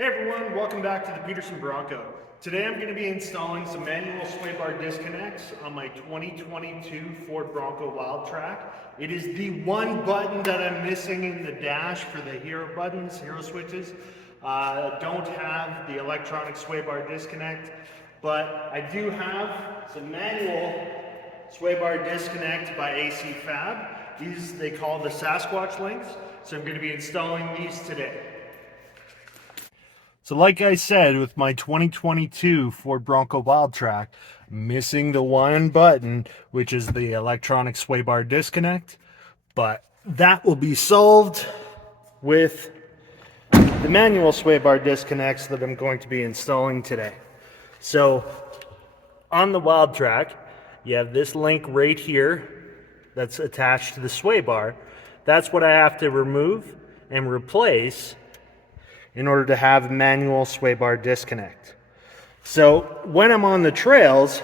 Hey everyone, welcome back to the Peterson Bronco. Today I'm going to be installing some manual sway bar disconnects on my 2022 Ford Bronco Wildtrak. It is the one button that I'm missing in the dash for the hero buttons, hero switches. Don't have the electronic sway bar disconnect, but I do have some manual sway bar disconnect by AC Fab. These they call the Sasquatch links, so I'm going to be installing these today. So like I said, with my 2022 Ford Bronco Wildtrak, missing the one button, which is the electronic sway bar disconnect, but that will be solved with the manual sway bar disconnects that I'm going to be installing today. So on the Wildtrak, you have this link right here that's attached to the sway bar. That's what I have to remove and replace in order to have manual sway bar disconnect. So when I'm on the trails,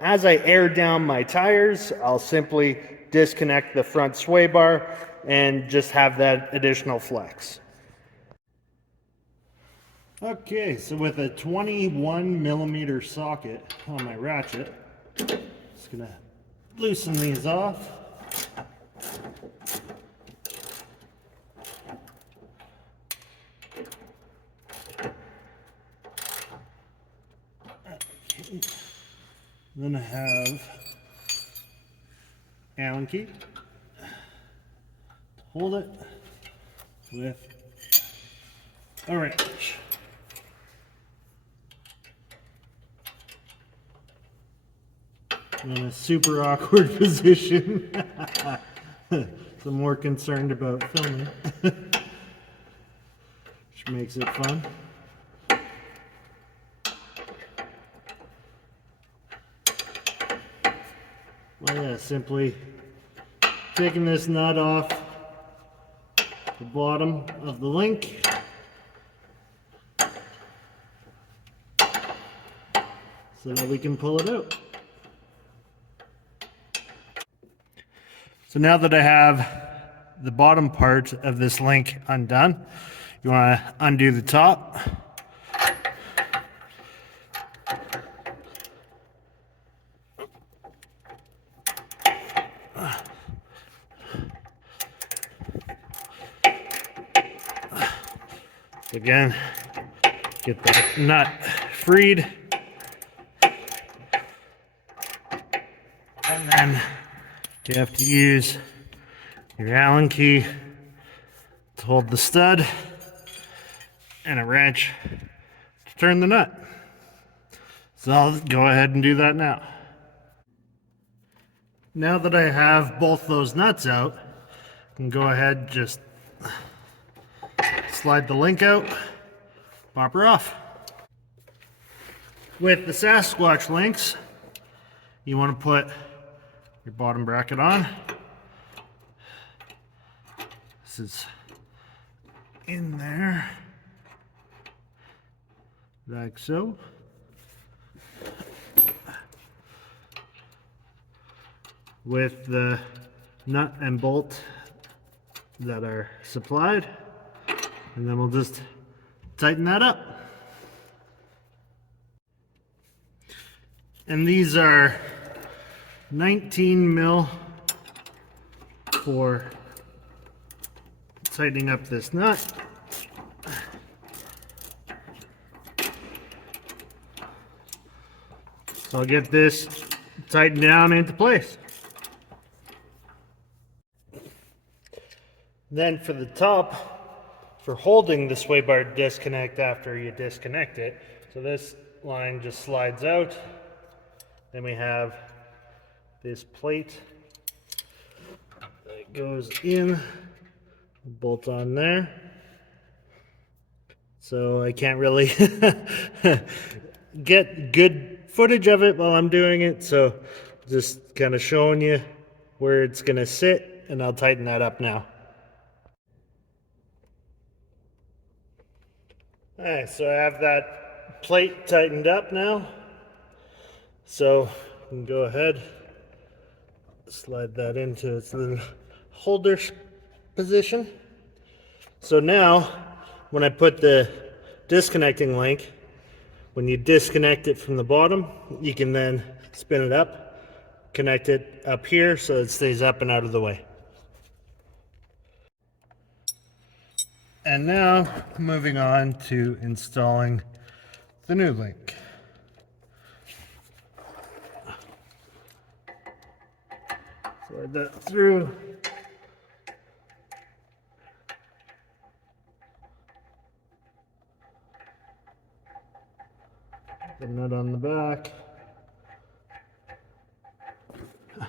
as I air down my tires, I'll simply disconnect the front sway bar and just have that additional flex. Okay, so with a 21mm socket on my ratchet, just gonna loosen these off. Then I have Allen key to hold it with a wrench. I'm in a super awkward position, so I'm more concerned about filming, which makes it fun. Well, yeah, simply taking this nut off the bottom of the link, so that we can pull it out. So now that I have the bottom part of this link undone, you want to undo the top. Again, get the nut freed, and then you have to use your Allen key to hold the stud and a wrench to turn the nut. So I'll go ahead and do that now. Now that I have both those nuts out, I can go ahead and just slide the link out, pop her off. With the Sasquatch links, you want to put your bottom bracket on. This is in there, like so. With the nut and bolt that are supplied. And then we'll just tighten that up. And these are 19 mil for tightening up this nut. So I'll get this tightened down into place. Then for the top, for holding the sway bar disconnect after you disconnect it, so this line just slides out. Then we have this plate that goes in, bolt on there. So I can't really get good footage of it while I'm doing it, so just kind of showing you where it's gonna sit, and I'll tighten that up now. Alright, so I have that plate tightened up now. So you can go ahead, slide that into its little holder position. So now when I put the disconnecting link. When you disconnect it from the bottom, you can then spin it up, connect it up here so it stays up and out of the way. And now moving on to installing the new link. Slide that through. The nut on the back.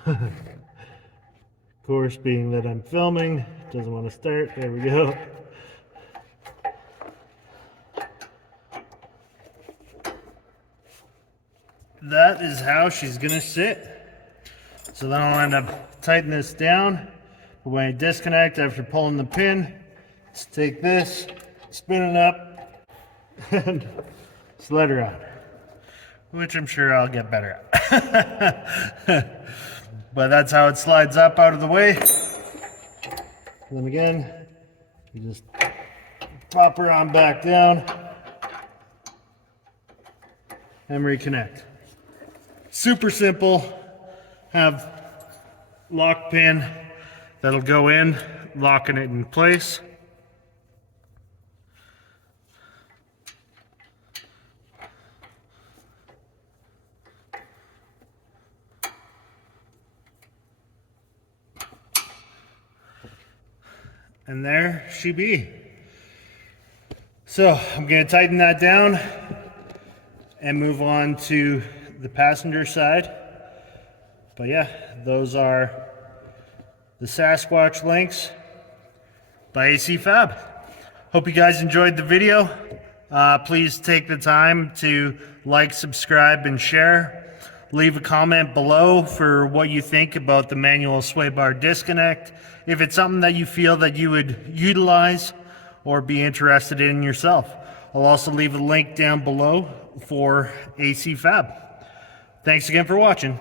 Of course, being that I'm filming, it doesn't want to start. There we go. That is how she's gonna sit. So then I'll end up tightening this down. But when I disconnect after pulling the pin, just take this, spin it up, and slide her out. Which I'm sure I'll get better at. But that's how it slides up out of the way. And then again, you just pop her on back down and reconnect. Super simple. Have lock pin that'll go in, locking it in place. And there she be. So I'm going to tighten that down and move on to the passenger side. But yeah, those are the Sasquatch links by AC Fab. Hope you guys enjoyed the video. Please take the time to like, subscribe, and share. Leave a comment below for what you think about the manual sway bar disconnect. If it's something that you feel that you would utilize or be interested in yourself. I'll also leave a link down below for AC Fab. Thanks again for watching.